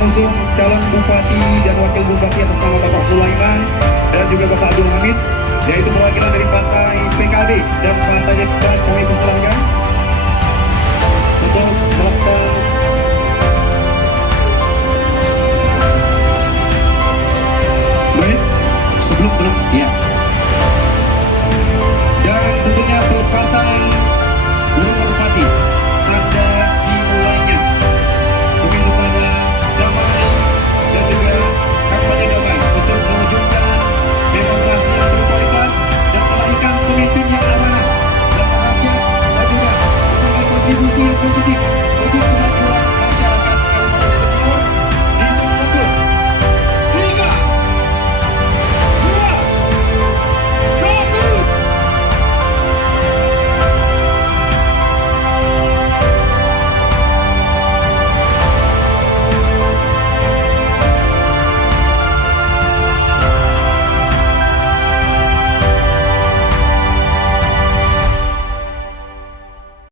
mengusung calon bupati dan wakil bupati atas nama Bapak Sulaiman dan juga Bapak Abdul Hamid, yaitu perwakilan dari Partai PKB dan Partai Demokrat. Kami persilahkan untuk Bapak. Baik, belum ya. Dan tentunya pelepasan burung merpati tanda dimulainya pemilu pada damai dan juga kampanye damai untuk mewujudkan demokrasi yang berkualitas dan melahirkan pemimpin yang amanah dan rakyat dan juga memberikan kontribusi yang positif